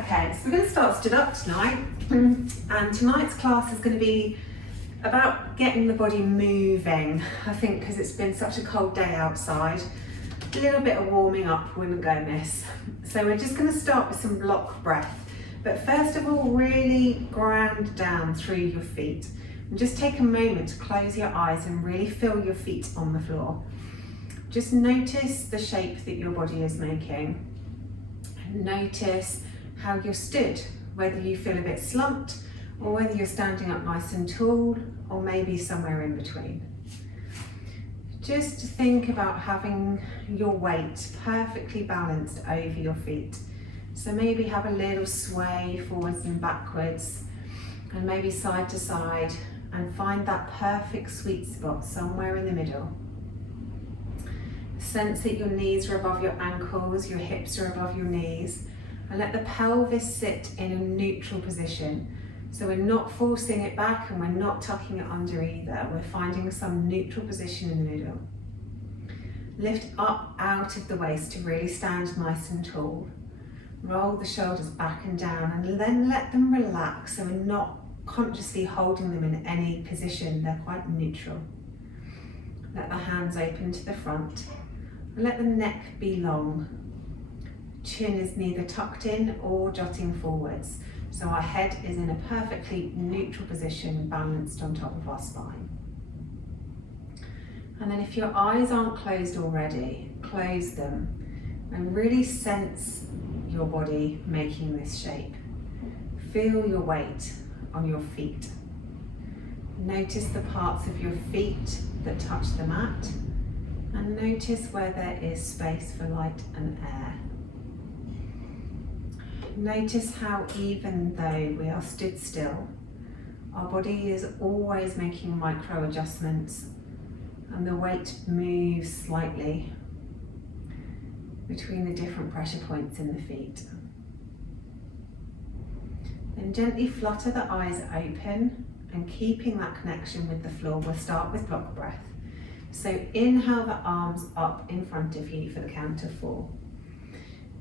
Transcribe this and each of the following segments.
Okay, so we're going to start stood up tonight, and tonight's class is going to be about getting the body moving. I think because it's been such a cold day outside, a little bit of warming up wouldn't go amiss. So we're just going to start with some block breath, but first of all, really ground down through your feet. And just take a moment to close your eyes and really feel your feet on the floor. Just notice the shape that your body is making. And notice how you're stood, whether you feel a bit slumped or whether you're standing up nice and tall or maybe somewhere in between. Just think about having your weight perfectly balanced over your feet. So maybe have a little sway forwards and backwards and maybe side to side, and find that perfect sweet spot somewhere in the middle. Sense that your knees are above your ankles, your hips are above your knees, and let the pelvis sit in a neutral position. So we're not forcing it back and we're not tucking it under either. We're finding some neutral position in the middle. Lift up out of the waist to really stand nice and tall. Roll the shoulders back and down and then let them relax, so we're not consciously holding them in any position. They're quite neutral. Let the hands open to the front and let the neck be long. Chin is neither tucked in or jutting forwards, so our head is in a perfectly neutral position, balanced on top of our spine. And then if your eyes aren't closed already, close them and really sense your body making this shape. Feel your weight on your feet. Notice the parts of your feet that touch the mat, and notice where there is space for light and air. Notice how even though we are stood still, our body is always making micro adjustments, and the weight moves slightly between the different pressure points in the feet. Then gently flutter the eyes open, and keeping that connection with the floor, we'll start with block breath. So inhale the arms up in front of you for the count of 4.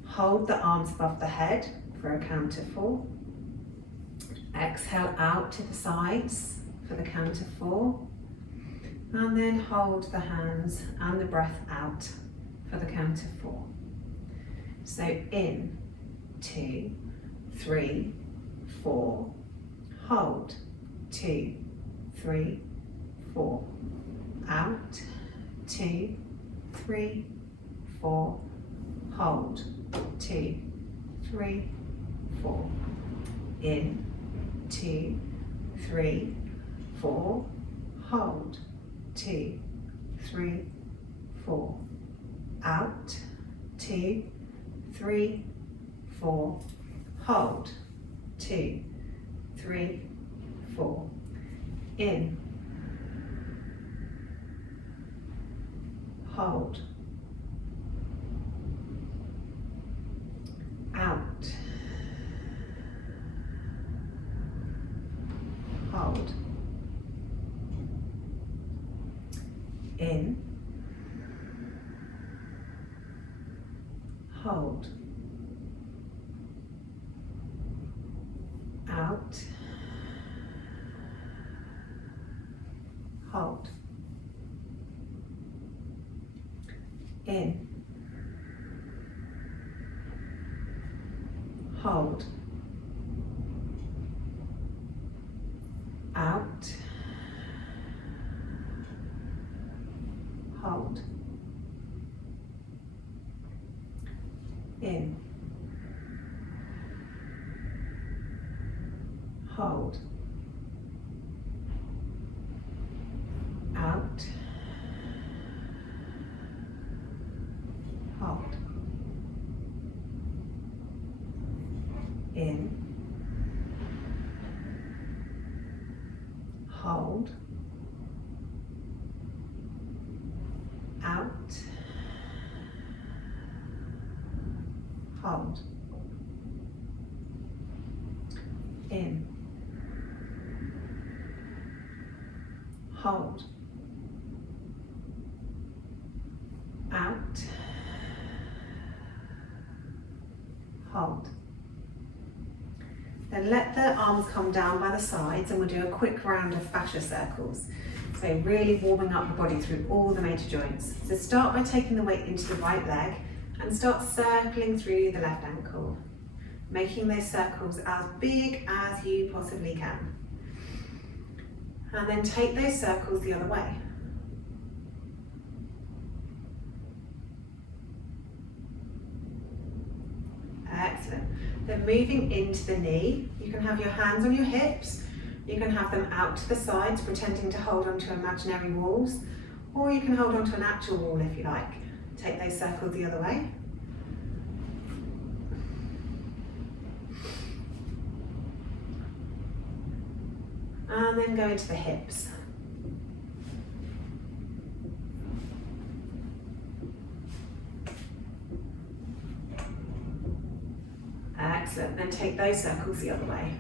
Hold the arms above the head for a count of 4. Exhale out to the sides for the count of 4. And then hold the hands and the breath out for the count of 4. So in, 2, 3, 4, hold, 2, 3, 4, out, 2, 3, 4, hold, 2, 3, 4, in, 2, 3, 4, hold, 2, 3, 4, out, 2, 3, 4, hold, 2, 3, 4, in, hold, out, hold, in, hold, out, hold, in, hold, out, hold, in, hold, out, hold, in, hold, out, hold, in, hold, out, hold, Then let the arms come down by the sides and we'll do a quick round of fascia circles. So really warming up the body through all the major joints. So start by taking the weight into the right leg and start circling through the left ankle, making those circles as big as you possibly can. And then take those circles the other way. Excellent. Then moving into the knee, you can have your hands on your hips, you can have them out to the sides, pretending to hold onto imaginary walls, or you can hold onto an actual wall if you like. Take those circles the other way. And then go into the hips. Excellent, then take those circles the other way.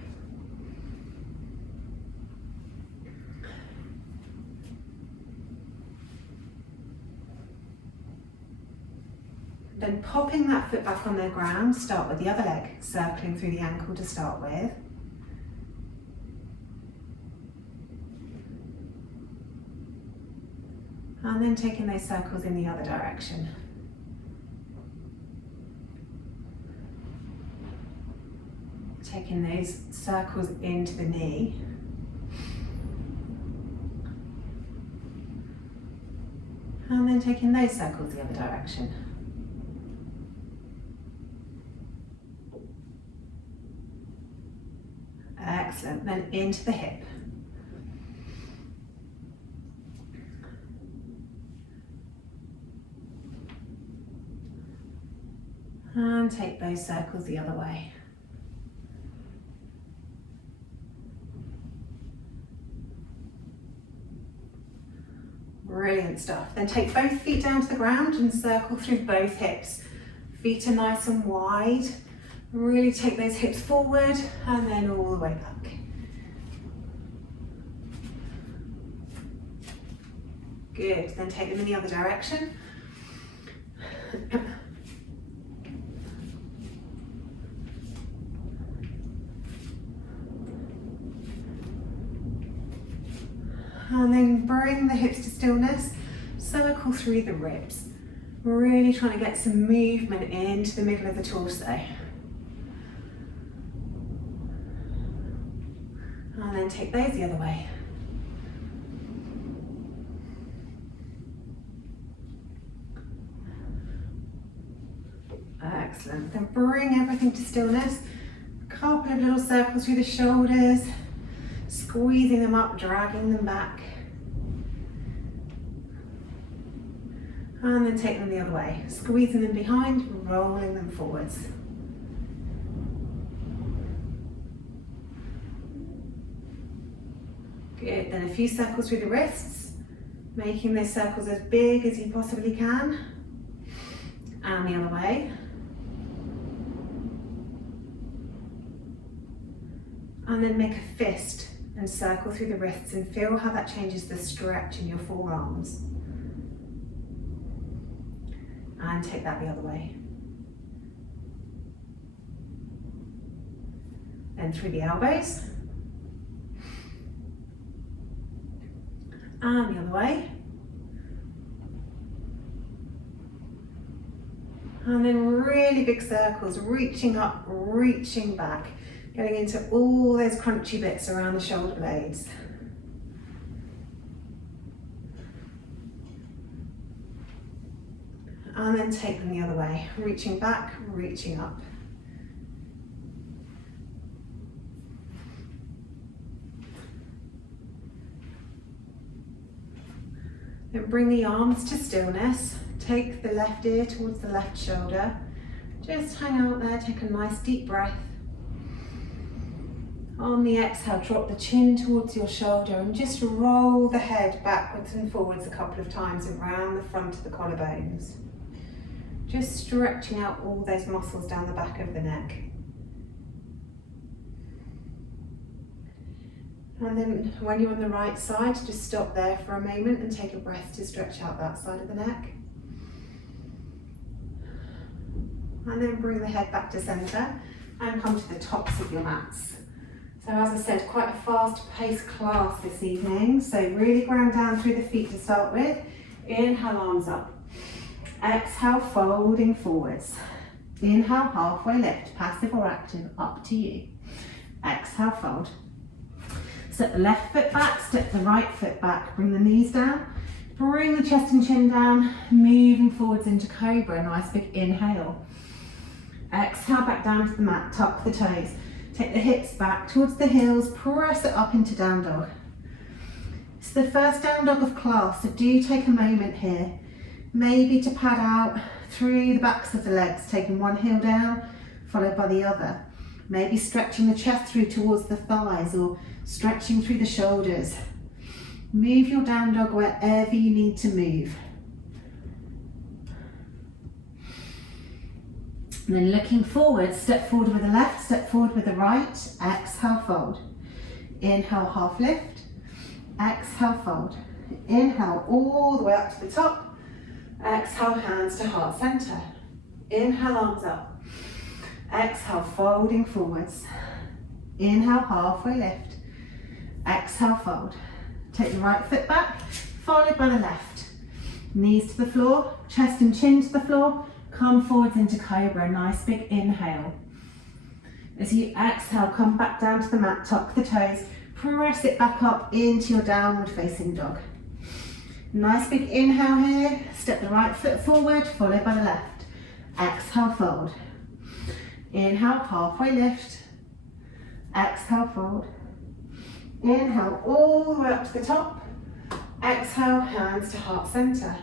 Then popping that foot back on the ground, start with the other leg, circling through the ankle to start with. And then taking those circles in the other direction. Taking those circles into the knee. And then taking those circles the other direction. Excellent, then into the hip. And take those circles the other way. Brilliant stuff. Then take both feet down to the ground and circle through both hips. Feet are nice and wide. Really take those hips forward and then all the way back. Good, then take them in the other direction. And then bring the hips to stillness, circle through the ribs. Really trying to get some movement into the middle of the torso. And then take those the other way. Excellent. Then bring everything to stillness. A couple of little circles through the shoulders, squeezing them up, dragging them back. And then take them the other way, squeezing them behind, rolling them forwards. Good, then a few circles through the wrists, making those circles as big as you possibly can. And the other way. And then make a fist and circle through the wrists and feel how that changes the stretch in your forearms. And take that the other way. Then through the elbows. And the other way. And then really big circles, reaching up, reaching back, getting into all those crunchy bits around the shoulder blades. And then take them the other way, reaching back, reaching up. Then bring the arms to stillness. Take the left ear towards the left shoulder. Just hang out there, take a nice deep breath. On the exhale, drop the chin towards your shoulder and just roll the head backwards and forwards a couple of times around the front of the collarbones. Just stretching out all those muscles down the back of the neck. And then when you're on the right side, just stop there for a moment and take a breath to stretch out that side of the neck. And then bring the head back to center and come to the tops of your mats. So as I said, quite a fast-paced class this evening. So really ground down through the feet to start with. Inhale, arms up. Exhale, folding forwards. Inhale, halfway lift, passive or active, up to you. Exhale, fold. Step the left foot back, step the right foot back. Bring the knees down. Bring the chest and chin down. Moving forwards into cobra. Nice big inhale. Exhale, back down to the mat. Tuck the toes. Take the hips back towards the heels. Press it up into down dog. It's the first down dog of class, so do take a moment here. Maybe to pad out through the backs of the legs, taking one heel down, followed by the other. Maybe stretching the chest through towards the thighs or stretching through the shoulders. Move your down dog wherever you need to move. And then looking forward, step forward with the left, step forward with the right. Exhale, fold. Inhale, half lift. Exhale, fold. Inhale all the way up to the top. Exhale, hands to heart center. Inhale, arms up. Exhale, folding forwards. Inhale, halfway lift. Exhale, fold. Take the right foot back, followed by the left. Knees to the floor, chest and chin to the floor. Come forwards into cobra, nice big inhale. As you exhale, come back down to the mat, tuck the toes, press it back up into your downward facing dog. Nice big inhale here, step the right foot forward, followed by the left. Exhale, fold. Inhale, halfway lift. Exhale, fold. Inhale all the way up to the top. Exhale, hands to heart center.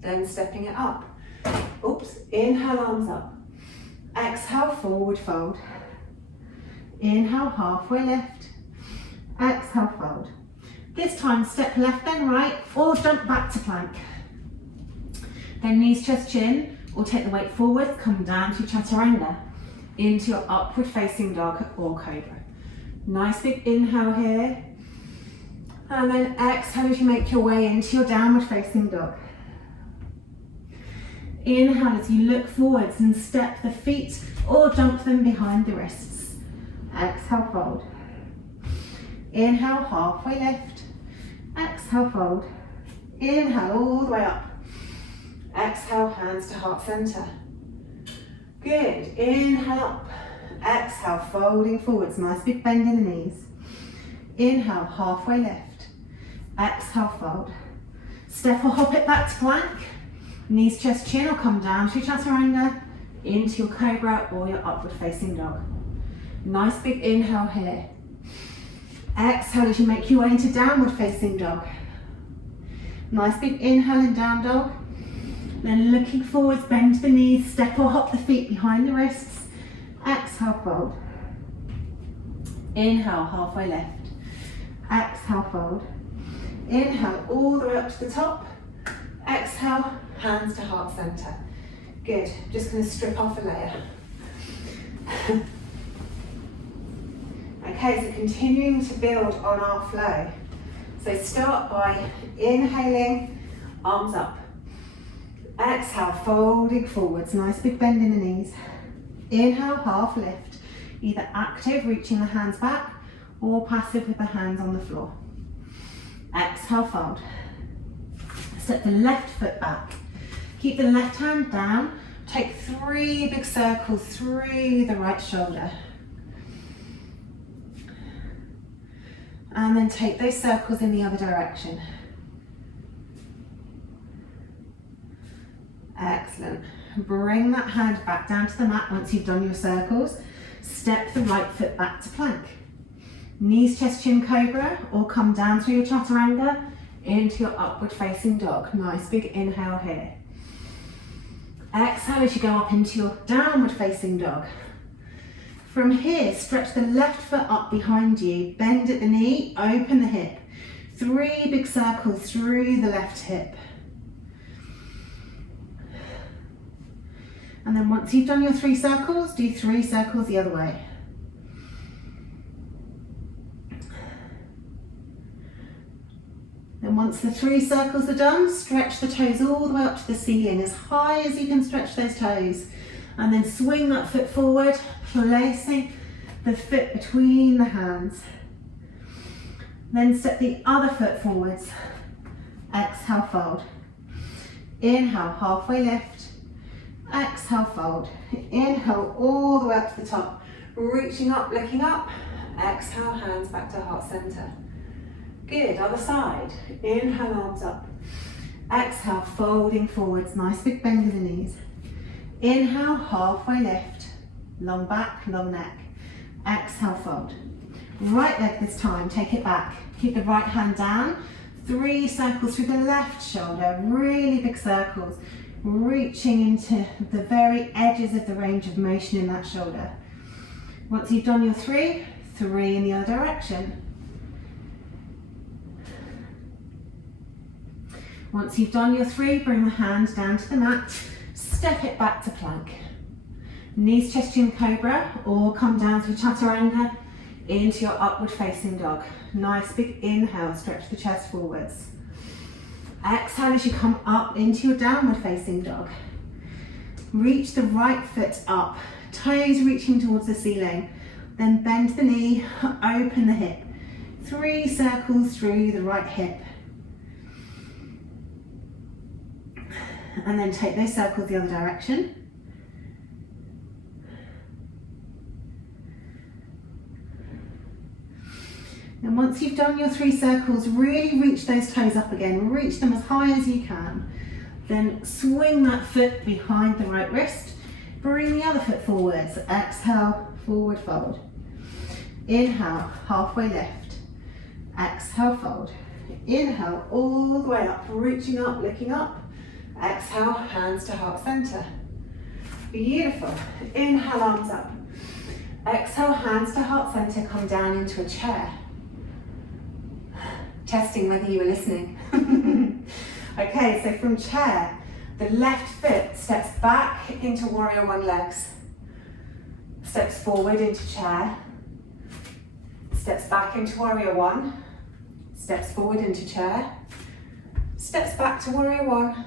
Then stepping it up. Oops, inhale, arms up. Exhale, forward fold. Inhale, halfway lift. Exhale, fold. This time, step left then right, or jump back to plank. Then knees, chest, chin, or take the weight forward, come down to chaturanga, into your upward facing dog or cobra. Nice big inhale here. And then exhale as you make your way into your downward facing dog. Inhale as you look forwards and step the feet or jump them behind the wrists. Exhale, fold. Inhale, halfway lift. Exhale, fold. Inhale all the way up. Exhale, hands to heart center. Good. Inhale up. Exhale, folding forwards. Nice big bend in the knees. Inhale, halfway lift. Exhale, fold. Step or hop it back to plank. Knees, chest, chin, or come down to chaturanga, into your cobra or your upward facing dog. Nice big inhale here. Exhale as you make your way into downward facing dog. Nice big inhale in down dog. Then looking forwards, bend the knees, step or hop the feet behind the wrists. Exhale, fold. Inhale, halfway lift. Exhale, fold. Inhale all the way up to the top. Exhale, hands to heart center. Good. Just going to strip off a layer. Okay, so continuing to build on our flow. So start by inhaling, arms up. Exhale, folding forwards. Nice big bend in the knees. Inhale, half lift. Either active, reaching the hands back, or passive with the hands on the floor. Exhale, fold. Step the left foot back. Keep the left hand down. Take 3 big circles through the right shoulder. And then take those circles in the other direction. Excellent. Bring that hand back down to the mat once you've done your circles. Step the right foot back to plank. Knees, chest, chin, cobra, or come down through your chaturanga into your upward facing dog. Nice big inhale here. Exhale as you go up into your downward facing dog. From here, stretch the left foot up behind you, bend at the knee, open the hip. 3 big circles through the left hip. And then once you've done your 3 circles, do 3 circles the other way. Then once the 3 circles are done, stretch the toes all the way up to the ceiling, as high as you can stretch those toes. And then swing that foot forward, placing the foot between the hands. Then step the other foot forwards. Exhale, fold. Inhale, halfway lift. Exhale, fold. Inhale all the way up to the top. Reaching up, looking up. Exhale, hands back to heart center. Good, other side. Inhale, arms up. Exhale, folding forwards. Nice big bend in the knees. Inhale, halfway lift. Long back, long neck. Exhale, fold. Right leg this time, take it back. Keep the right hand down. 3 circles through the left shoulder, really big circles. Reaching into the very edges of the range of motion in that shoulder. Once you've done your 3, 3 in the other direction. Once you've done your 3, bring the hand down to the mat, step it back to plank. Knees, chest, chin, cobra, or come down through chaturanga into your upward facing dog. Nice big inhale, stretch the chest forwards. Exhale as you come up into your downward facing dog. Reach the right foot up, toes reaching towards the ceiling. Then bend the knee, open the hip. 3 circles through the right hip. And then take those circles the other direction. And once you've done your 3 circles, really reach those toes up again. Reach them as high as you can. Then swing that foot behind the right wrist. Bring the other foot forwards. Exhale, forward fold. Inhale, halfway lift. Exhale, fold. Inhale, all the way up, reaching up, looking up. Exhale, hands to heart center. Beautiful. Inhale, arms up. Exhale, hands to heart center, come down into a chair. Testing whether you were listening. Okay, so from chair, the left foot steps back into warrior 1 legs. Steps forward into chair. Steps back into warrior 1. Steps forward into chair. Steps back to warrior 1.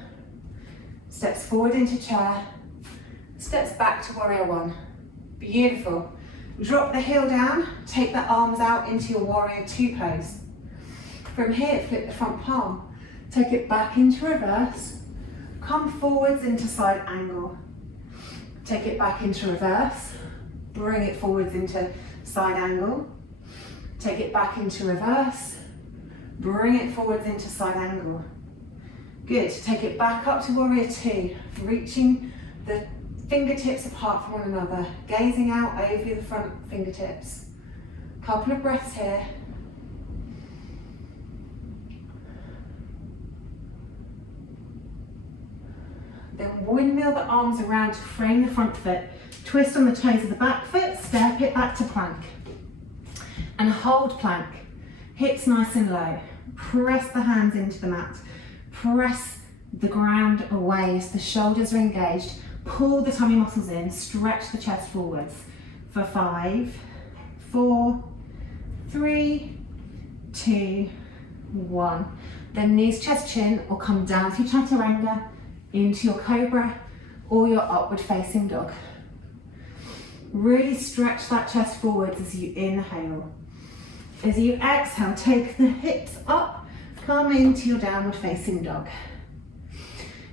Steps forward into chair. Steps back to warrior 1. Beautiful. Drop the heel down, take the arms out into your warrior 2 pose. From here, flip the front palm. Take it back into reverse. Come forwards into side angle. Take it back into reverse. Bring it forwards into side angle. Take it back into reverse. Bring it forwards into side angle. Good. Take it back up to warrior 2. Reaching the fingertips apart from one another. Gazing out over the front fingertips. Couple of breaths here. Then windmill the arms around to frame the front foot. Twist on the toes of the back foot, step it back to plank. And hold plank. Hips nice and low. Press the hands into the mat. Press the ground away as the shoulders are engaged. Pull the tummy muscles in, stretch the chest forwards. For 5, 4, 3, 2, 1. Then knees, chest, chin, or come down through chaturanga into your cobra or your upward facing dog. Really stretch that chest forwards as you inhale. As you exhale, take the hips up, come into your downward facing dog.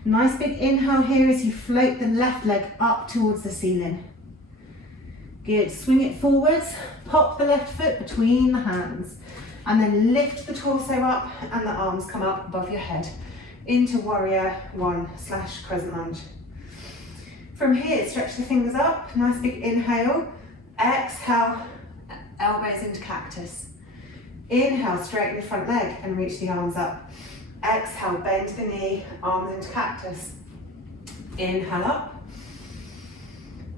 Nice big inhale here as you float the left leg up towards the ceiling. Good, swing it forwards, pop the left foot between the hands, and then lift the torso up and the arms come up above your head into warrior 1/crescent lunge. From here, stretch the fingers up, nice big inhale, exhale, elbows into cactus. Inhale, straighten the front leg and reach the arms up. Exhale, bend the knee, arms into cactus. Inhale up.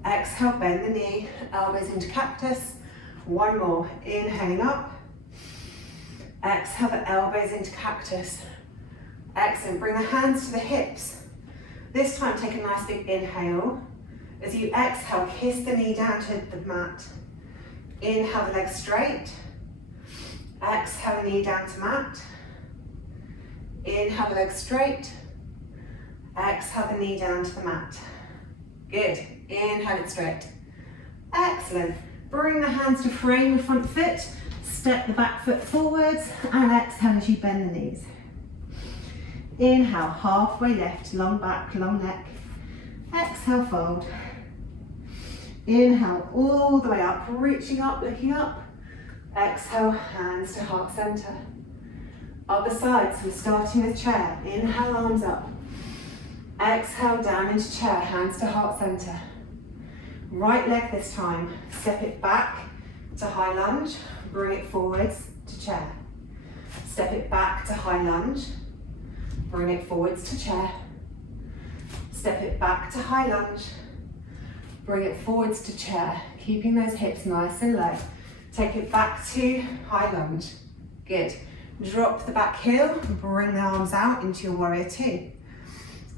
Exhale, bend the knee, elbows into cactus. One more, inhaling up. Exhale, the elbows into cactus. Excellent, bring the hands to the hips. This time take a nice big inhale. As you exhale, kiss the knee down to the mat. Inhale the legs straight. Exhale the knee down to mat. Inhale the legs straight. Exhale the knee down to the mat. Good, inhale it straight. Excellent, Bring the hands to frame the front foot. Step the back foot forwards and exhale as you bend the knees. Inhale, halfway lift, long back, long neck. Exhale, fold. Inhale, all the way up, reaching up, looking up. Exhale, hands to heart center. Other side, so we're starting with chair. Inhale, arms up. Exhale, down into chair, hands to heart center. Right leg this time, step it back to high lunge, bring it forwards to chair. Step it back to high lunge, bring it forwards to chair. Step it back to high lunge, bring it forwards to chair, keeping those hips nice and low. Take it back to high lunge. Good. Drop the back heel, bring the arms out into your warrior two.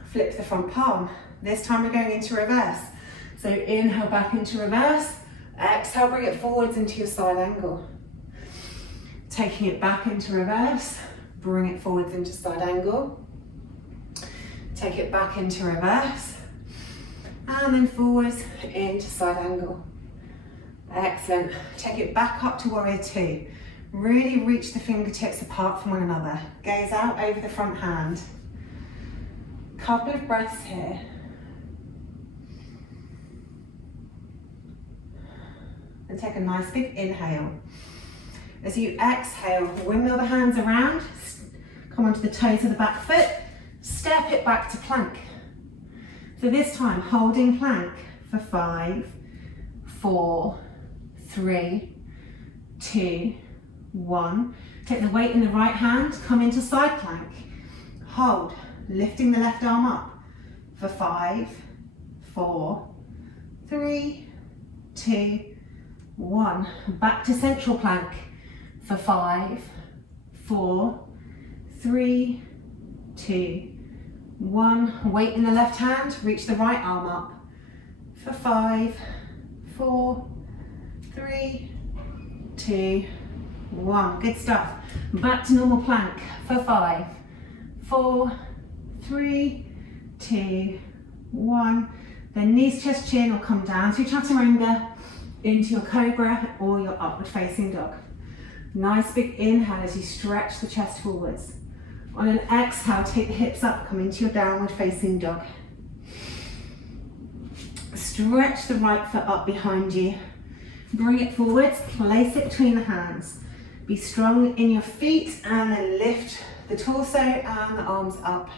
Flip the front palm. This time we're going into reverse. So inhale back into reverse, exhale, bring it forwards into your side angle. Taking it back into reverse, bring it forwards into side angle. Take it back into reverse, and then forwards into side angle. Excellent. Take it back up to warrior two. Really reach the fingertips apart from one another. Gaze out over the front hand. Couple of breaths here. And take a nice big inhale. As you exhale, windmill the hands around, come onto the toes of the back foot, step it back to plank. So this time, holding plank for 5, 4, 3, 2, 1. Take the weight in the right hand, come into side plank. Hold, lifting the left arm up for 5, 4, 3, 2, 1. Back to central plank for 5, 4, 3, 2, 1. Weight in the left hand, reach the right arm up for 5, 4, 3, 2, 1. Good stuff. Back to normal plank for 5, 4, 3, 2, 1. Then knees, chest, chin will come down to chaturanga, into your cobra or your upward facing dog. Nice big inhale as you stretch the chest forwards. On an exhale, take the hips up, come into your downward facing dog. Stretch the right foot up behind you. Bring it forwards, place it between the hands. Be strong in your feet and then lift the torso and the arms up.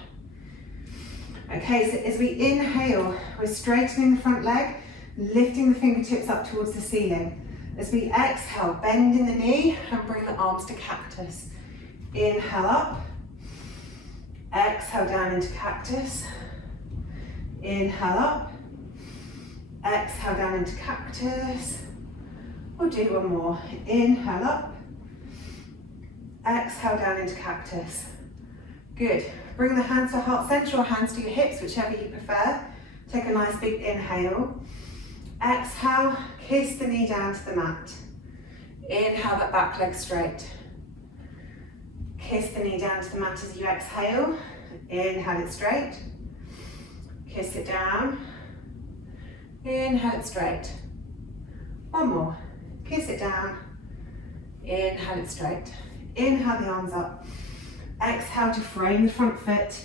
Okay, so as we inhale, we're straightening the front leg, lifting the fingertips up towards the ceiling. As we exhale, bend in the knee and bring the arms to cactus. Inhale up, exhale down into cactus. Inhale up, exhale down into cactus. We'll do one more. Inhale up, exhale down into cactus. Good. Bring the hands to heart center or hands to your hips, whichever you prefer. Take a nice big inhale. Exhale, kiss the knee down to the mat. Inhale that back leg straight. Kiss the knee down to the mat as you exhale. Inhale it straight. Kiss it down. Inhale it straight. One more. Kiss it down. Inhale it straight. Inhale the arms up. Exhale to frame the front foot.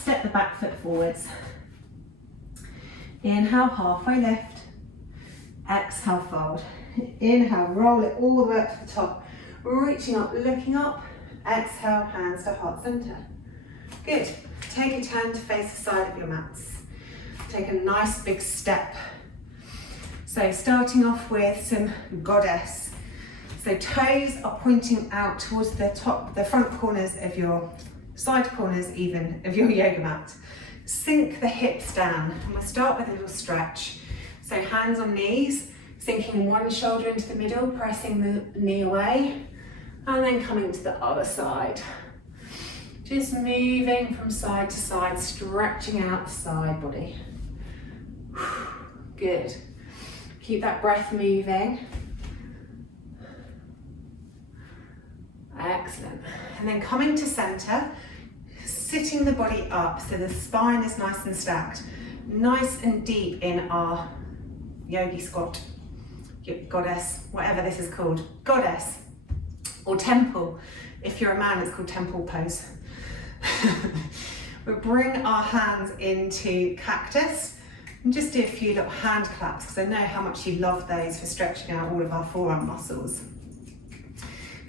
Step the back foot forwards. Inhale, halfway lift. Exhale, fold. Inhale, roll it all the way up to the top. Reaching up, looking up. Exhale, hands to heart center. Good. Take a turn to face the side of your mats. Take a nice big step. So starting off with some goddess. So toes are pointing out towards the top, the front corners of your, side corners even, of your yoga mat. Sink the hips down, and we'll start with a little stretch. So hands on knees, sinking one shoulder into the middle, pressing the knee away, and then coming to the other side. Just moving from side to side, stretching out the side body. Good. Keep that breath moving. Excellent. And then coming to center, sitting the body up so the spine is nice and stacked, nice and deep in our yogi squat. goddess, whatever this is called, goddess, or temple. If you're a man, it's called temple pose. We'll bring our hands into cactus and just do a few little hand claps, because I know how much you love those for stretching out all of our forearm muscles.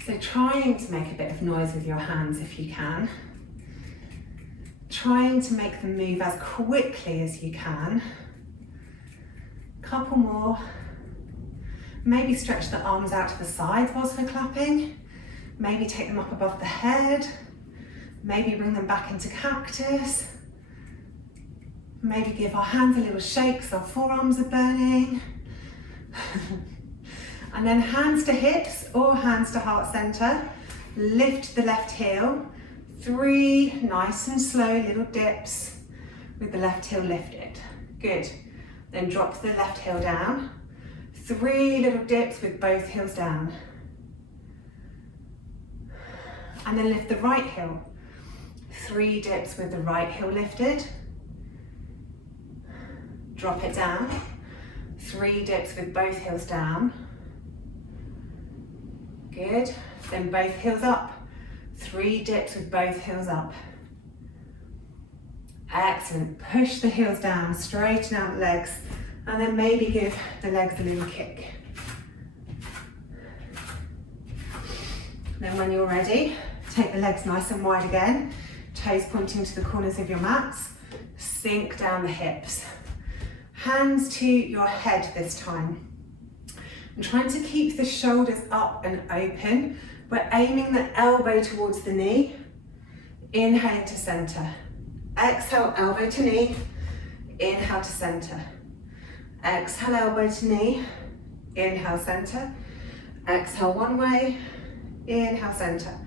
So trying to make a bit of noise with your hands if you can. Trying to make them move as quickly as you can. Couple more. Maybe stretch the arms out to the sides whilst we're clapping. Maybe take them up above the head. Maybe bring them back into cactus. Maybe give our hands a little shake so our forearms are burning. And then hands to hips or hands to heart center. Lift the left heel. 3 nice and slow little dips with the left heel lifted. Good. Then drop the left heel down. 3 little dips with both heels down. And then lift the right heel. 3 dips with the right heel lifted. Drop it down. 3 dips with both heels down. Good. Then both heels up. 3 dips with both heels up. Excellent. Push the heels down, straighten out the legs, and then maybe give the legs a little kick. Then when you're ready, take the legs nice and wide again, toes pointing to the corners of your mats, sink down the hips. Hands to your head this time. And trying to keep the shoulders up and open. We're aiming the elbow towards the knee. Inhale to center. Exhale, elbow to knee. Inhale to center. Exhale, elbow to knee. Inhale, center. Exhale one way. Inhale, center.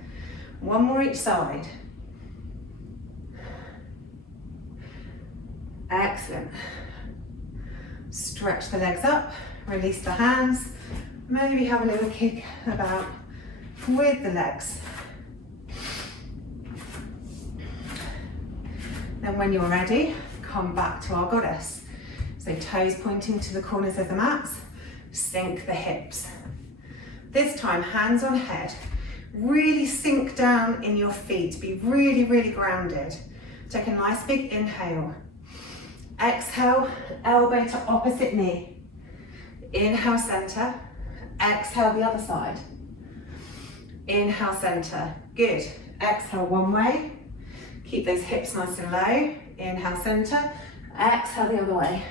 One more each side. Excellent. Stretch the legs up. Release the hands. Maybe have a little kick about with the legs. Then when you're ready, come back to our goddess. So toes pointing to the corners of the mats, sink the hips. This time, hands on head. Really sink down in your feet. Be really, really grounded. Take a nice big inhale. Exhale, elbow to opposite knee. Inhale, center. Exhale, the other side. Inhale, center. Good. Exhale, one way. Keep those hips nice and low. Inhale, center. Exhale, the other way.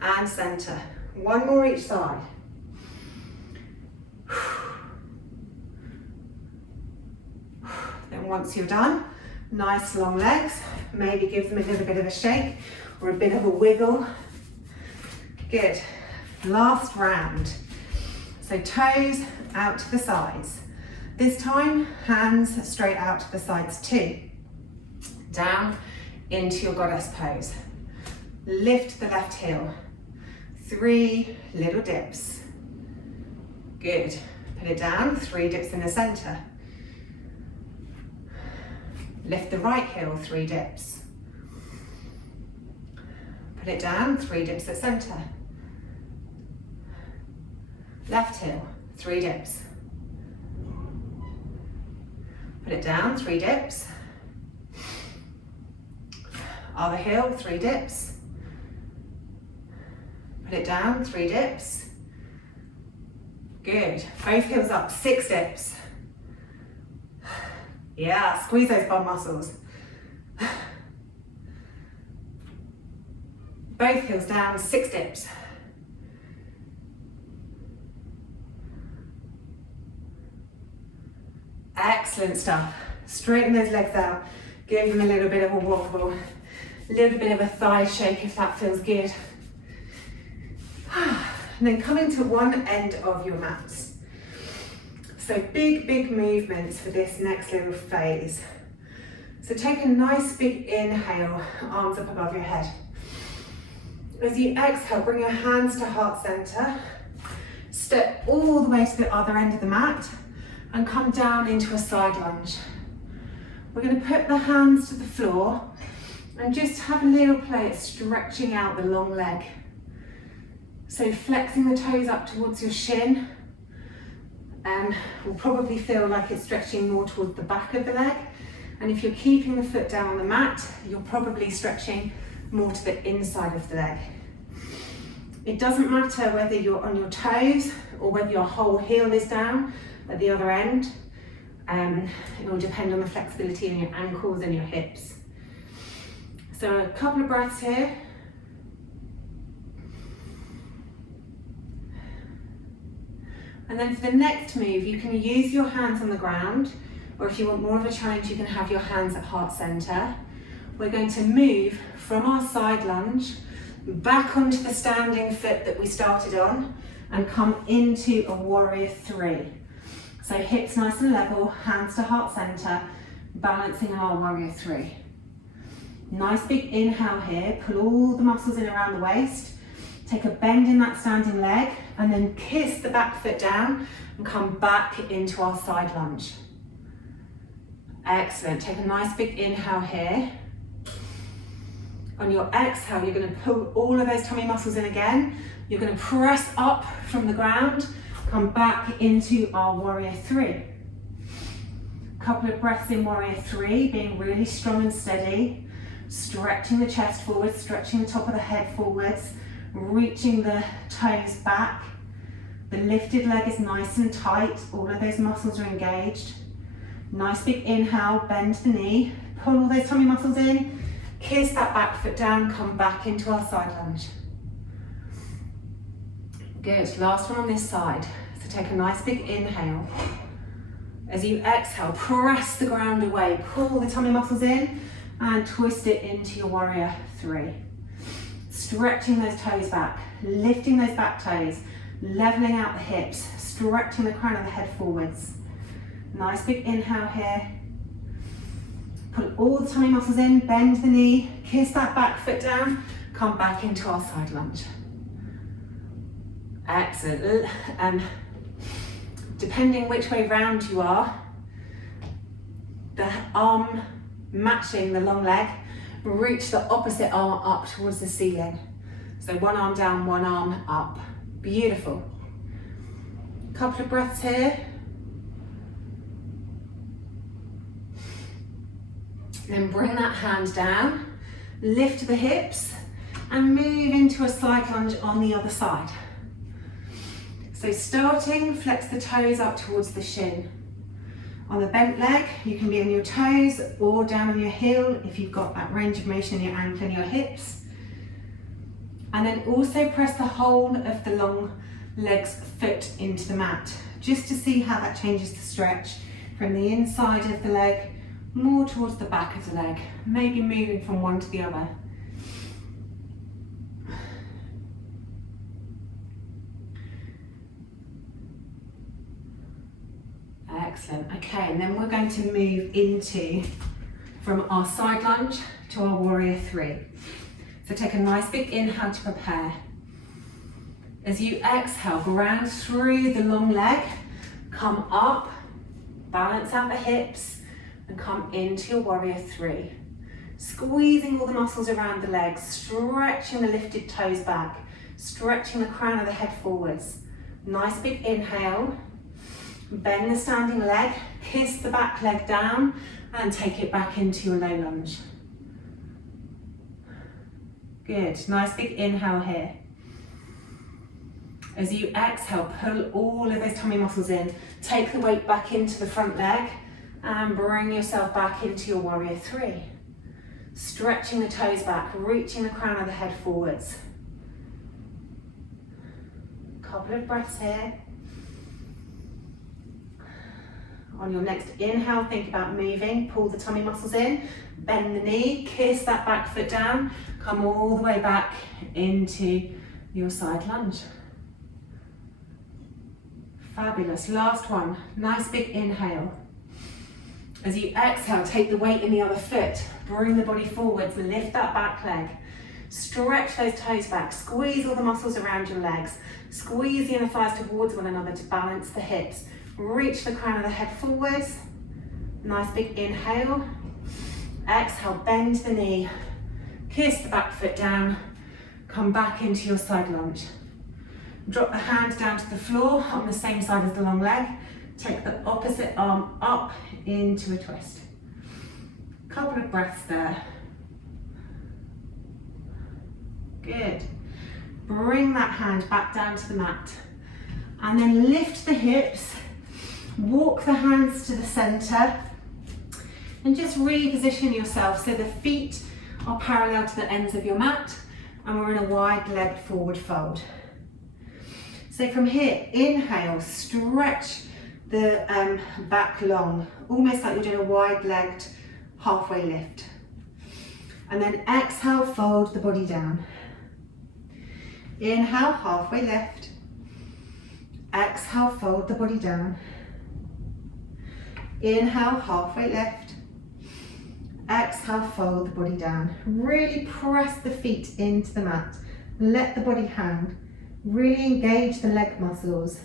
And center. One more each side. Then once you're done, nice long legs. Maybe give them a little bit of a shake or a bit of a wiggle. Good. Last round. So toes out to the sides. This time, hands straight out to the sides too. Down into your goddess pose. Lift the left heel. 3 little dips. Good. Put it down, 3 dips in the center. Lift the right heel, 3 dips. Put it down, 3 dips at center. Left heel, 3 dips. Put it down, 3 dips. Other heel, 3 dips. Put it down, 3 dips. Good. Both heels up, 6 dips. Yeah, squeeze those bum muscles. Both heels down, 6 dips. Excellent stuff. Straighten those legs out. Give them a little bit of a wobble. A little bit of a thigh shake if that feels good. And then coming to one end of your mats. So big movements for this next little phase. So take a nice big inhale, arms up above your head. As you exhale, bring your hands to heart center. Step all the way to the other end of the mat and come down into a side lunge. We're going to put the hands to the floor and just have a little play at stretching out the long leg. So flexing the toes up towards your shin will probably feel like it's stretching more towards the back of the leg. And if you're keeping the foot down on the mat, you're probably stretching more to the inside of the leg. It doesn't matter whether you're on your toes or whether your whole heel is down at the other end. It will depend on the flexibility in your ankles and your hips. So a couple of breaths here. And then for the next move, you can use your hands on the ground, or if you want more of a challenge, you can have your hands at heart center. We're going to move from our side lunge back onto the standing foot that we started on and come into a warrior three. So hips nice and level, hands to heart center, balancing our warrior three. Nice big inhale here, pull all the muscles in around the waist, take a bend in that standing leg, and then kiss the back foot down and come back into our side lunge. Excellent, take a nice big inhale here. On your exhale, you're going to pull all of those tummy muscles in again. You're going to press up from the ground, come back into our warrior three. Couple of breaths in warrior three, being really strong and steady, stretching the chest forward, stretching the top of the head forwards, reaching the toes back. The lifted leg is nice and tight, all of those muscles are engaged. Nice big inhale, bend the knee, pull all those tummy muscles in, kiss that back foot down, come back into our side lunge. Good, last one on this side. So take a nice big inhale. As you exhale, press the ground away, pull the tummy muscles in and twist it into your warrior three. Stretching those toes back, lifting those back toes, leveling out the hips, stretching the crown of the head forwards. Nice big inhale here. Pull all the tummy muscles in, bend the knee, kiss that back foot down, come back into our side lunge. Excellent. Depending which way round you are, the arm matching the long leg, reach the opposite arm up towards the ceiling. So one arm down, one arm up. Beautiful. Couple of breaths here. Then bring that hand down, lift the hips, and move into a side lunge on the other side. So starting, flex the toes up towards the shin. On the bent leg, you can be on your toes or down on your heel if you've got that range of motion in your ankle and your hips. And then also press the whole of the long leg's foot into the mat, just to see how that changes the stretch from the inside of the leg more towards the back of the leg, maybe moving from one to the other. Excellent, okay, and then we're going to move into, from our side lunge to our warrior three. So take a nice big inhale to prepare. As you exhale, ground through the long leg, come up, balance out the hips, and come into your warrior three. Squeezing all the muscles around the legs, stretching the lifted toes back, stretching the crown of the head forwards. Nice big inhale, bend the standing leg, kiss the back leg down, and take it back into your low lunge. Good, nice big inhale here. As you exhale, pull all of those tummy muscles in, take the weight back into the front leg, and bring yourself back into your warrior three. Stretching the toes back, reaching the crown of the head forwards. Couple of breaths here. On your next inhale, think about moving, pull the tummy muscles in, bend the knee, kiss that back foot down, come all the way back into your side lunge. Fabulous, last one, nice big inhale. As you exhale, take the weight in the other foot, bring the body forwards, lift that back leg, stretch those toes back, squeeze all the muscles around your legs, squeeze the inner thighs towards one another to balance the hips, reach the crown of the head forwards, nice big inhale, exhale, bend the knee, kiss the back foot down, come back into your side lunge. Drop the hand down to the floor on the same side as the long leg. Take the opposite arm up into a twist. Couple of breaths there. Good. Bring that hand back down to the mat. And then lift the hips. Walk the hands to the center. And just reposition yourself so the feet are parallel to the ends of your mat. And we're in a wide leg forward fold. So from here, inhale, stretch the back long, almost like you're doing a wide-legged halfway lift. And then exhale, fold the body down. Inhale, halfway lift. Exhale, fold the body down. Inhale, halfway lift. Exhale, fold the body down. Really press the feet into the mat. Let the body hang. Really engage the leg muscles.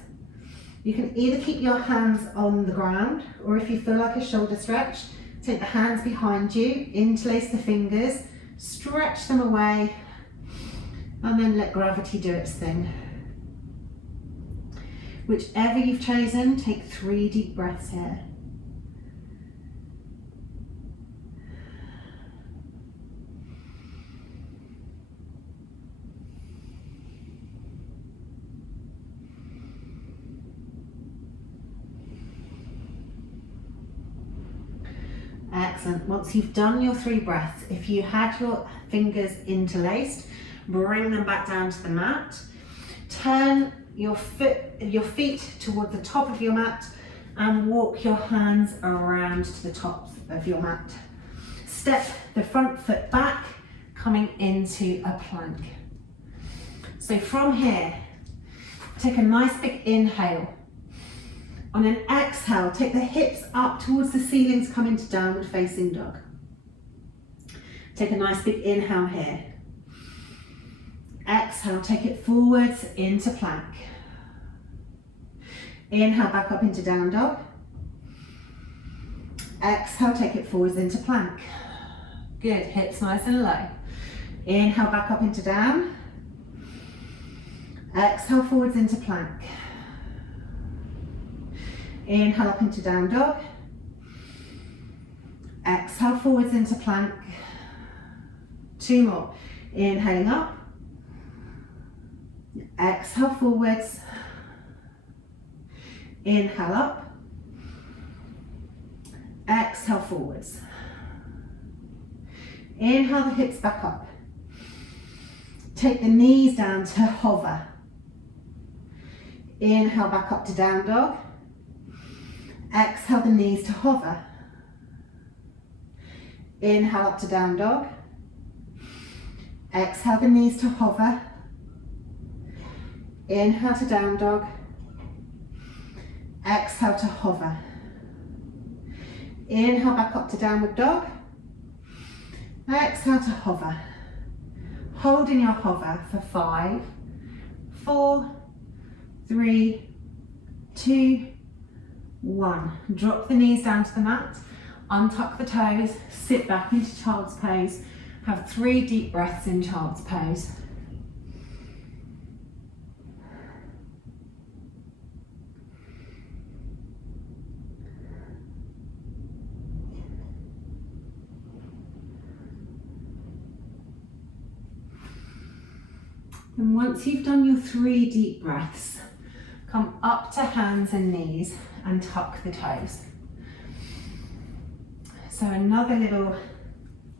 You can either keep your hands on the ground, or if you feel like a shoulder stretch, take the hands behind you, interlace the fingers, stretch them away, and then let gravity do its thing. Whichever you've chosen, take 3 deep breaths here. Excellent. Once you've done your 3 breaths, if you had your fingers interlaced, bring them back down to the mat. Turn your feet toward the top of your mat and walk your hands around to the top of your mat. Step the front foot back, coming into a plank. So from here, take a nice big inhale. On an exhale, take the hips up towards the ceiling to come into downward facing dog. Take a nice big inhale here. Exhale, take it forwards into plank. Inhale, back up into down dog. Exhale, take it forwards into plank. Good, hips nice and low. Inhale, back up into down. Exhale, forwards into plank. Inhale up into down dog. Exhale forwards into plank. 2 more. Inhaling up. Exhale forwards. Inhale up. Exhale forwards. Inhale the hips back up. Take the knees down to hover. Inhale back up to down dog. Exhale the knees to hover. Inhale up to down dog. Exhale the knees to hover. Inhale to down dog. Exhale to hover. Inhale back up to downward dog. Exhale to hover. Hold in your hover for 5, 4, 3, 2, 1. Drop the knees down to the mat, untuck the toes, sit back into child's pose. Have 3 deep breaths in child's pose. And once you've done your 3 deep breaths, come up to hands and knees and tuck the toes. So another little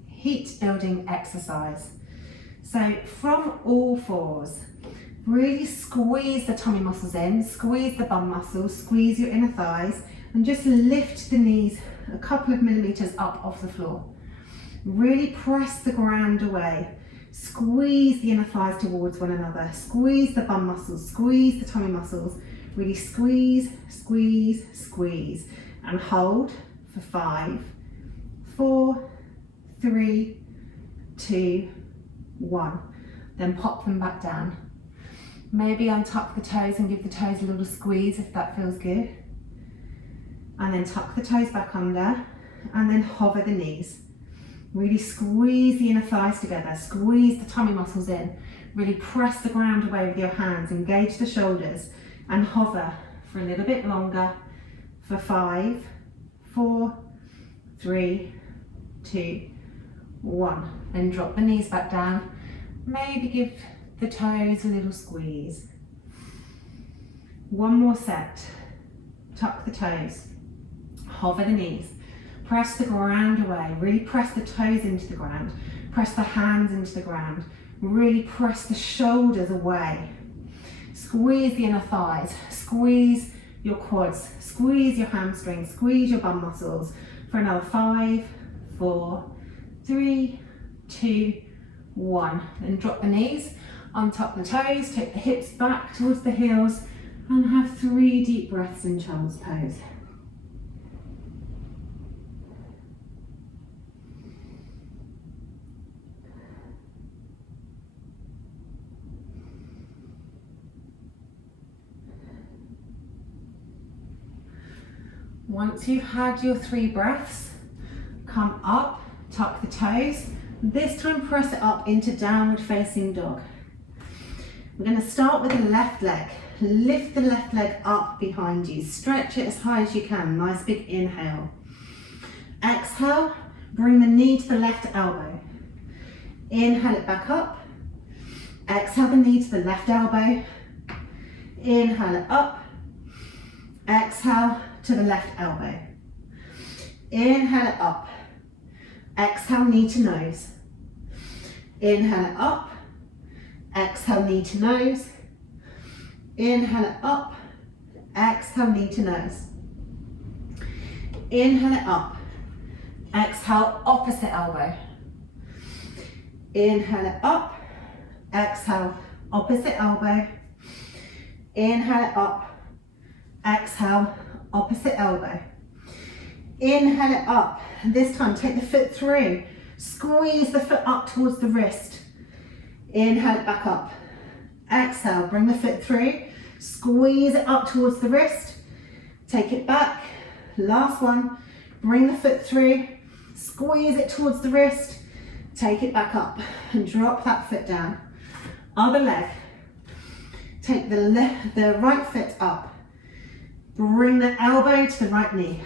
heat building exercise. So from all fours, really squeeze the tummy muscles in, squeeze the bum muscles, squeeze your inner thighs, and just lift the knees a couple of millimeters up off the floor. Really press the ground away. Squeeze the inner thighs towards one another. Squeeze the bum muscles, squeeze the tummy muscles. Really squeeze, squeeze, squeeze. And hold for 5, 4, 3, 2, 1. Then pop them back down. Maybe untuck the toes and give the toes a little squeeze if that feels good. And then tuck the toes back under and then hover the knees. Really squeeze the inner thighs together, squeeze the tummy muscles in. Really press the ground away with your hands, engage the shoulders and hover for a little bit longer for 5, 4, 3, 2, 1. Then drop the knees back down. Maybe give the toes a little squeeze. One more set. Tuck the toes. Hover the knees. Press the ground away. Really press the toes into the ground. Press the hands into the ground. Really press the shoulders away. Squeeze the inner thighs. Squeeze your quads. Squeeze your hamstrings. Squeeze your bum muscles. For another 5, 4, 3, 2, 1. Then drop the knees. Untuck the toes. Take the hips back towards the heels. And have 3 deep breaths in child's pose. Once you've had your 3 breaths, come up, tuck the toes. This time press it up into downward facing dog. We're going to start with the left leg. Lift the left leg up behind you. Stretch it as high as you can. Nice big inhale. Exhale, bring the knee to the left elbow. Inhale it back up. Exhale the knee to the left elbow. Inhale it up. Exhale to the left elbow. Inhale it up. Exhale, knee to nose. Inhale it up. Exhale, knee to nose. Inhale it up. Exhale, knee to nose. Inhale it up. Exhale, opposite elbow. Inhale it up. Exhale, opposite elbow. Inhale it up. Exhale, opposite elbow. Inhale it up. This time take the foot through. Squeeze the foot up towards the wrist. Inhale it back up. Exhale, bring the foot through. Squeeze it up towards the wrist. Take it back. Last one. Bring the foot through. Squeeze it towards the wrist. Take it back up and drop that foot down. Other leg. Take the right foot up. Bring the elbow to the right knee.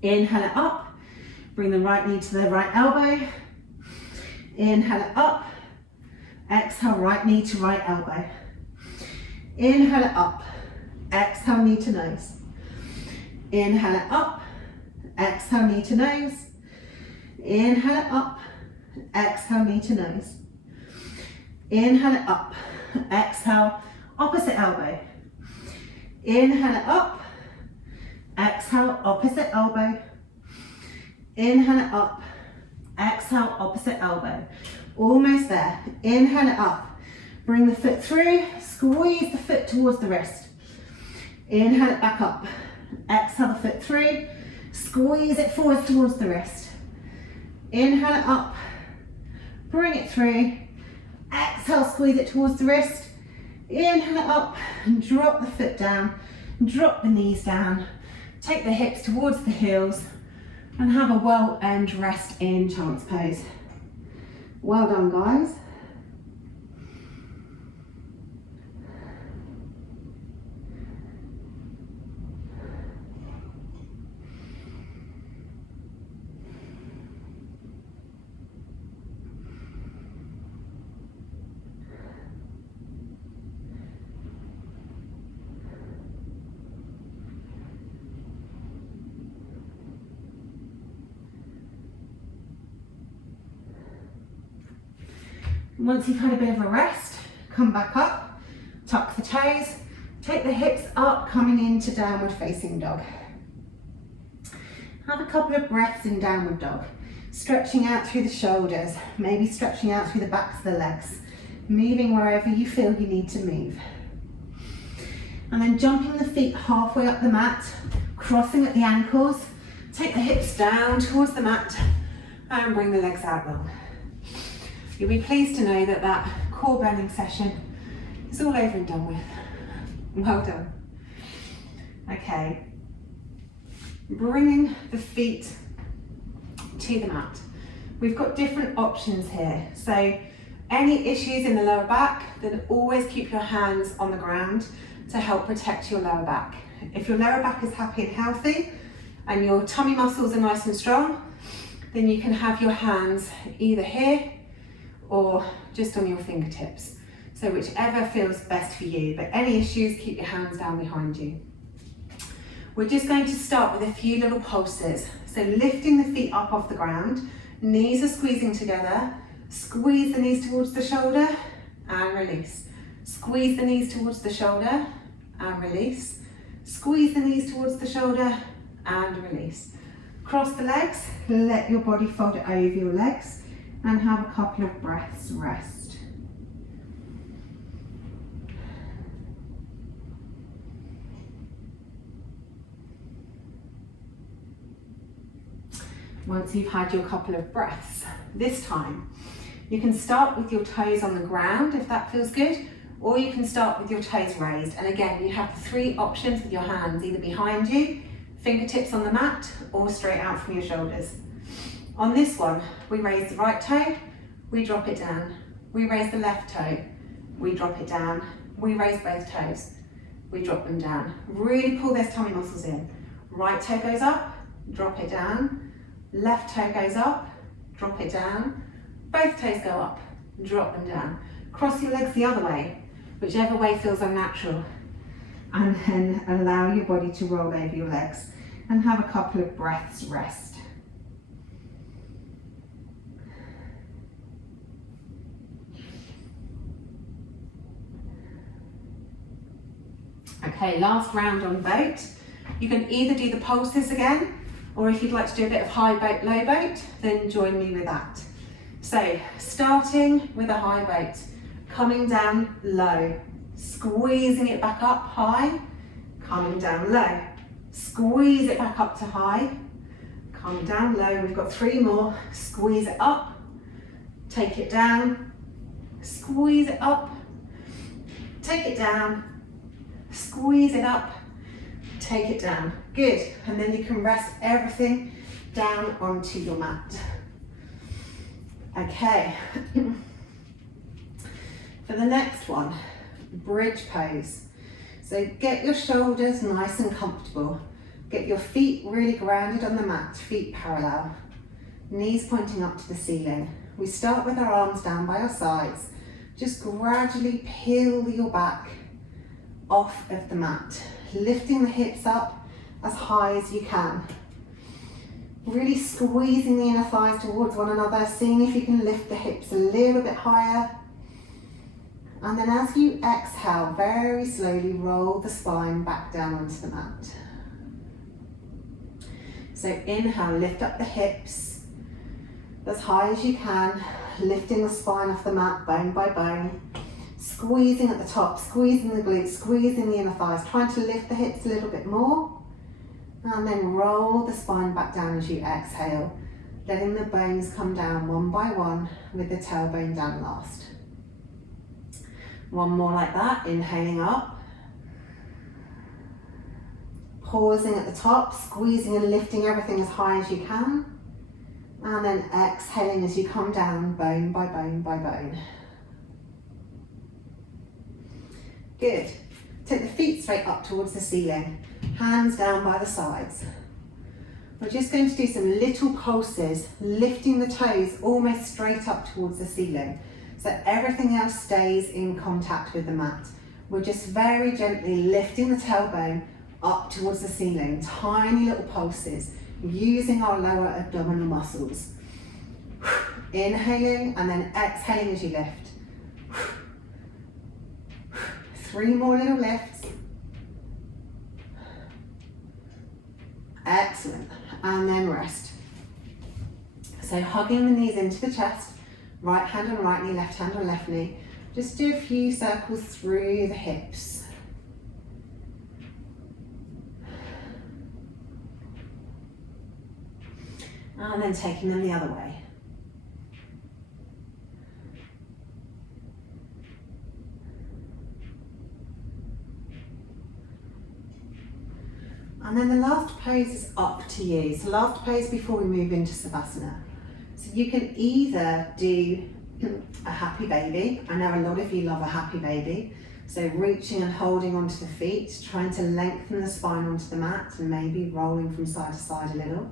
Inhale it up. Bring the right knee to the right elbow. Inhale it up. Exhale, right knee to right elbow. Inhale it up. Exhale, knee to nose. Inhale it up. Exhale, knee to nose. Inhale it up. Exhale, knee to nose. Inhale it up. Exhale, opposite elbow. Inhale it up. Exhale, opposite elbow. Inhale it up. Exhale, opposite elbow. Almost there. Inhale it up. Bring the foot through. Squeeze the foot towards the wrist. Inhale it back up. Exhale the foot through. Squeeze it forward towards the wrist. Inhale it up. Bring it through. Exhale, squeeze it towards the wrist. Inhale it up and drop the foot down. Drop the knees down. Take the hips towards the heels and have a well-earned rest in child's pose. Well done, guys. Once you've had a bit of a rest, come back up, tuck the toes, take the hips up, coming into downward facing dog. Have a couple of breaths in downward dog, stretching out through the shoulders, maybe stretching out through the backs of the legs, moving wherever you feel you need to move. And then jumping the feet halfway up the mat, crossing at the ankles, take the hips down towards the mat and bring the legs out long. You'll be pleased to know that that core burning session is all over and done with. Well done. Okay, bringing the feet to the mat. We've got different options here. So Any issues in the lower back, then always keep your hands on the ground to help protect your lower back. If your lower back is happy and healthy and your tummy muscles are nice and strong, then you can have your hands either here or just on your fingertips. So whichever feels best for you, but any issues, keep your hands down behind you. We're just going to start with a few little pulses. So lifting the feet up off the ground, knees are squeezing together, squeeze the knees towards the shoulder and release. Squeeze the knees towards the shoulder and release. Squeeze the knees towards the shoulder and release. Cross the legs, let your body fold it over your legs and have a couple of breaths rest. Once you've had your couple of breaths, this time you can start with your toes on the ground if that feels good, or you can start with your toes raised. And again, you have 3 options with your hands, either behind you, fingertips on the mat, or straight out from your shoulders. On this one, we raise the right toe, we drop it down. We raise the left toe, we drop it down. We raise both toes, we drop them down. Really pull those tummy muscles in. Right toe goes up, drop it down. Left toe goes up, drop it down. Both toes go up, drop them down. Cross your legs the other way, whichever way feels unnatural. And then allow your body to roll over your legs and have a couple of breaths rest. Okay, last round on boat. You can either do the pulses again, or if you'd like to do a bit of high boat, low boat, then join me with that. So, starting with a high boat, coming down low, squeezing it back up high, coming down low, squeeze it back up to high, come down low. We've got 3 more, squeeze it up, take it down, squeeze it up, take it down, squeeze it up, take it down. Good, and then you can rest everything down onto your mat. Okay, for the next one, bridge pose. So get your shoulders nice and comfortable. Get your feet really grounded on the mat, feet parallel. Knees pointing up to the ceiling. We start with our arms down by our sides. Just gradually peel your back off of the mat, lifting the hips up as high as you can. Really squeezing the inner thighs towards one another, seeing if you can lift the hips a little bit higher. And then as you exhale, very slowly roll the spine back down onto the mat. So inhale, lift up the hips as high as you can, lifting the spine off the mat, bone by bone. Squeezing at the top, squeezing the glutes, squeezing the inner thighs, trying to lift the hips a little bit more. And then roll the spine back down as you exhale, letting the bones come down one by one with the tailbone down last. One more like that, inhaling up. Pausing at the top, squeezing and lifting everything as high as you can. And then exhaling as you come down bone by bone by bone. Good. Take the feet straight up towards the ceiling, hands down by the sides. We're just going to do some little pulses, lifting the toes almost straight up towards the ceiling, so everything else stays in contact with the mat. We're just very gently lifting the tailbone up towards the ceiling, tiny little pulses, using our lower abdominal muscles. Inhaling and then exhaling as you lift. 3 more little lifts. Excellent. And then rest. So hugging the knees into the chest, right hand on right knee, left hand on left knee. Just do a few circles through the hips. And then taking them the other way. And then the last pose is up to you. So last pose before we move into Savasana. So you can either do a happy baby. I know a lot of you love a happy baby. So reaching and holding onto the feet, trying to lengthen the spine onto the mat and maybe rolling from side to side a little.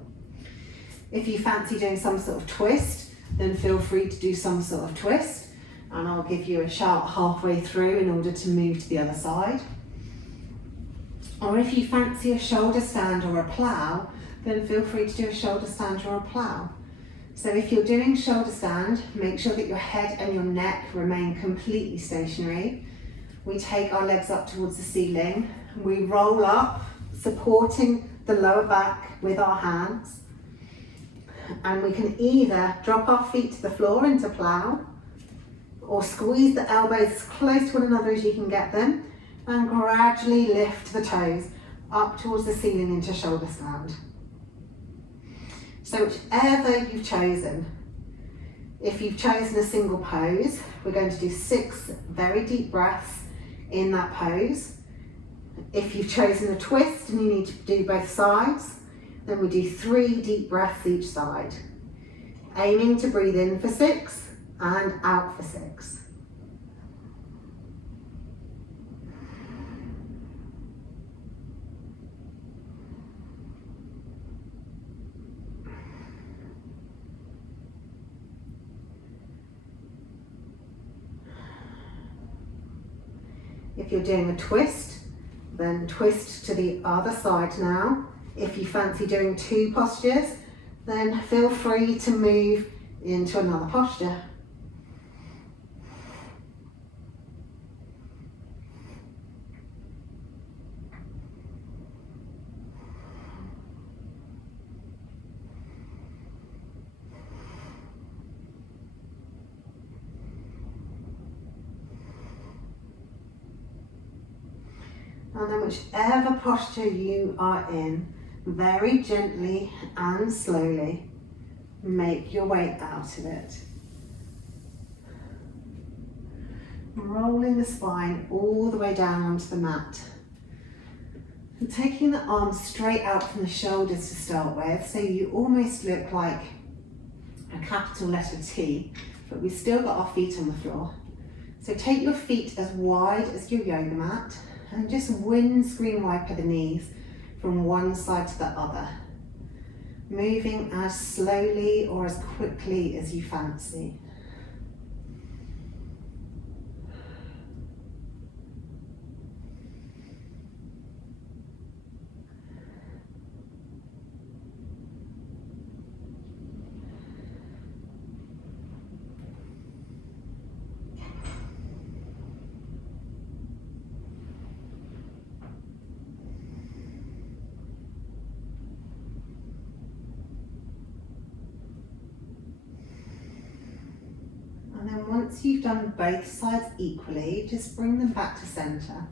If you fancy doing some sort of twist, then feel free to do some sort of twist, and I'll give you a shout halfway through in order to move to the other side. Or if you fancy a shoulder stand or a plough, then feel free to do a shoulder stand or a plough. So if you're doing shoulder stand, make sure that your head and your neck remain completely stationary. We take our legs up towards the ceiling, we roll up, supporting the lower back with our hands, and we can either drop our feet to the floor into plough, or squeeze the elbows as close to one another as you can get them, and gradually lift the toes up towards the ceiling into shoulder stand. So whichever you've chosen, if you've chosen a single pose, we're going to do 6 very deep breaths in that pose. If you've chosen a twist and you need to do both sides, then we do 3 deep breaths each side, aiming to breathe in for 6 and out for 6. If you're doing a twist, then twist to the other side now. If you fancy doing 2 postures, then feel free to move into another posture. And then whichever posture you are in, very gently and slowly make your way out of it. Rolling the spine all the way down onto the mat. And taking the arms straight out from the shoulders to start with, so you almost look like a capital letter T, but we've still got our feet on the floor. So take your feet as wide as your yoga mat, and just windscreen wiper the knees from one side to the other, moving as slowly or as quickly as you fancy. And then once you've done both sides equally, just bring them back to center.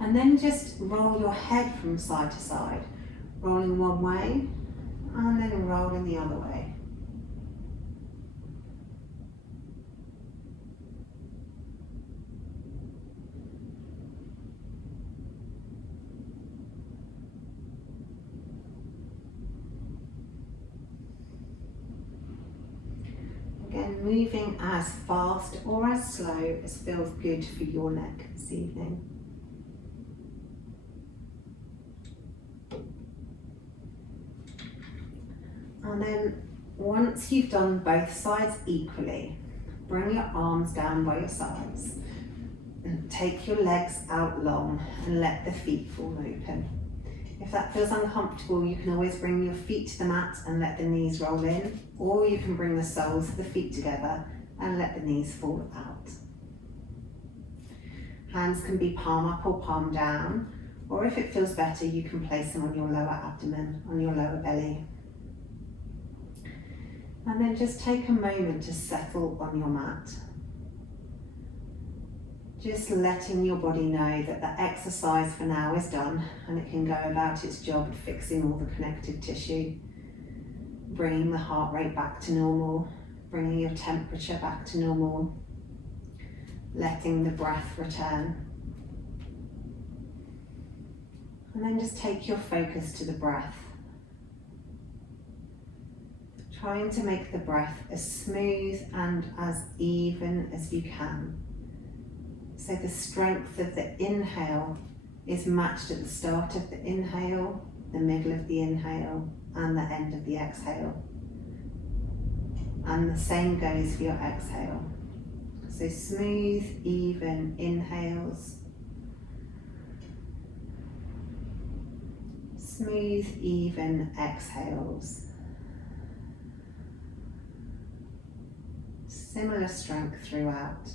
And then just roll your head from side to side, rolling one way and then rolling the other way. Again, moving as fast or as slow as feels good for your neck this evening. And then once you've done both sides equally, bring your arms down by your sides and take your legs out long and let the feet fall open. If that feels uncomfortable, you can always bring your feet to the mat and let the knees roll in, or you can bring the soles of the feet together and let the knees fall out. Hands can be palm up or palm down, or if it feels better, you can place them on your lower abdomen, on your lower belly. And then just take a moment to settle on your mat. Just letting your body know that the exercise for now is done and it can go about its job of fixing all the connective tissue, bringing the heart rate back to normal, bringing your temperature back to normal, letting the breath return. And then just take your focus to the breath. trying to make the breath as smooth and as even as you can. So the strength of the inhale is matched at the start of the inhale, the middle of the inhale, and the end of the exhale. And the same goes for your exhale. So smooth, even inhales, smooth, even exhales. Similar strength throughout.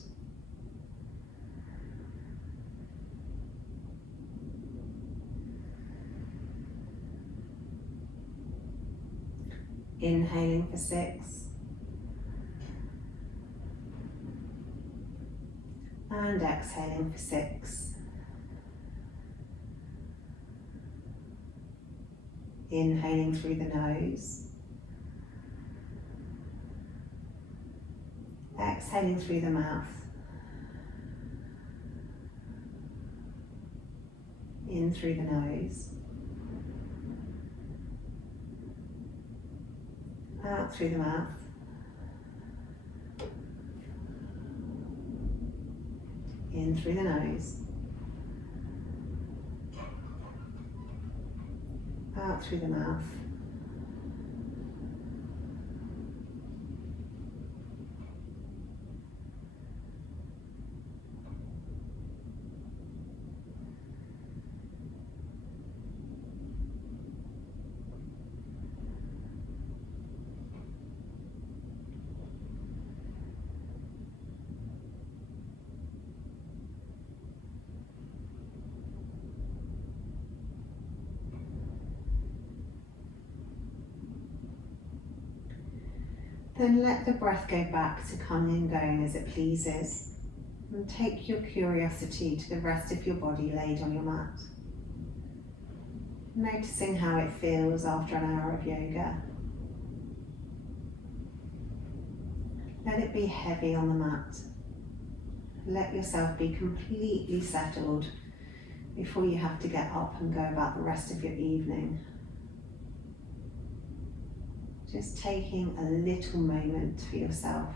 Inhaling for 6. And exhaling for 6. Inhaling through the nose. Exhaling through the mouth. In through the nose. Out through the mouth. In through the nose. Out through the mouth. Then let the breath go back to coming and going as it pleases, and take your curiosity to the rest of your body laid on your mat. Noticing how it feels after an hour of yoga. Let it be heavy on the mat. Let yourself be completely settled before you have to get up and go about the rest of your evening. Just taking a little moment for yourself.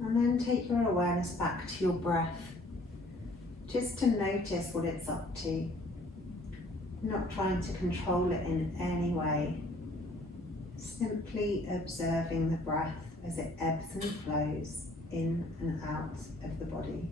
And then take your awareness back to your breath, just to notice what it's up to, not trying to control it in any way, simply observing the breath as it ebbs and flows in and out of the body.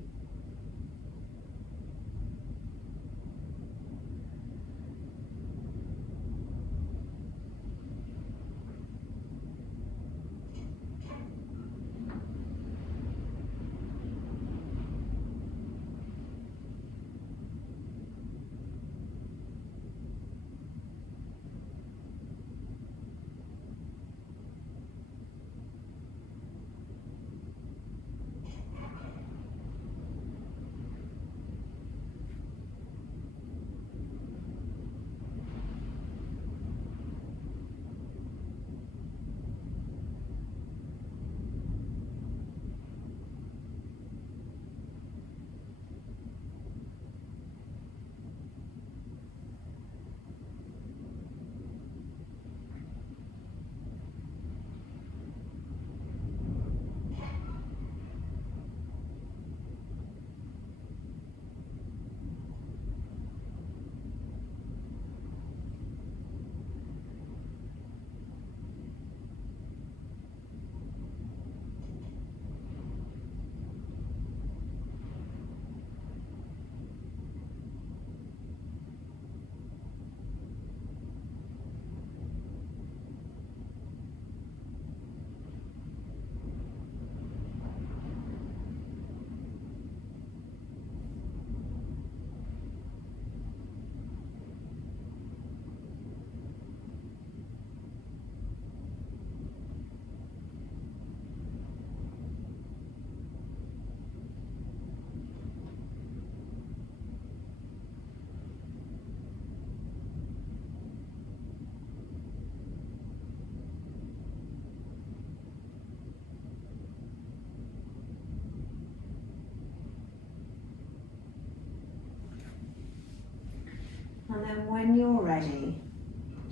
you're ready,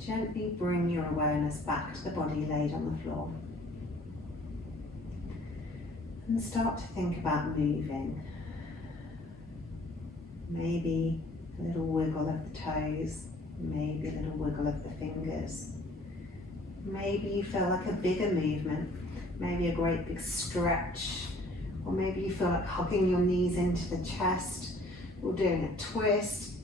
gently bring your awareness back to the body laid on the floor. And start to think about moving. Maybe a little wiggle of the toes, maybe a little wiggle of the fingers. Maybe you feel like a bigger movement, maybe a great big stretch, or maybe you feel like hugging your knees into the chest or doing a twist.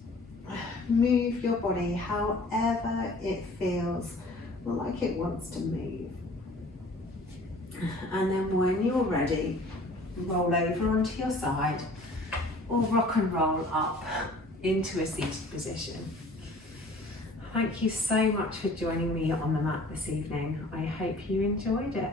Move your body however it feels like it wants to move. And then when you're ready, roll over onto your side or rock and roll up into a seated position. Thank you so much for joining me on the mat this evening. I hope you enjoyed it.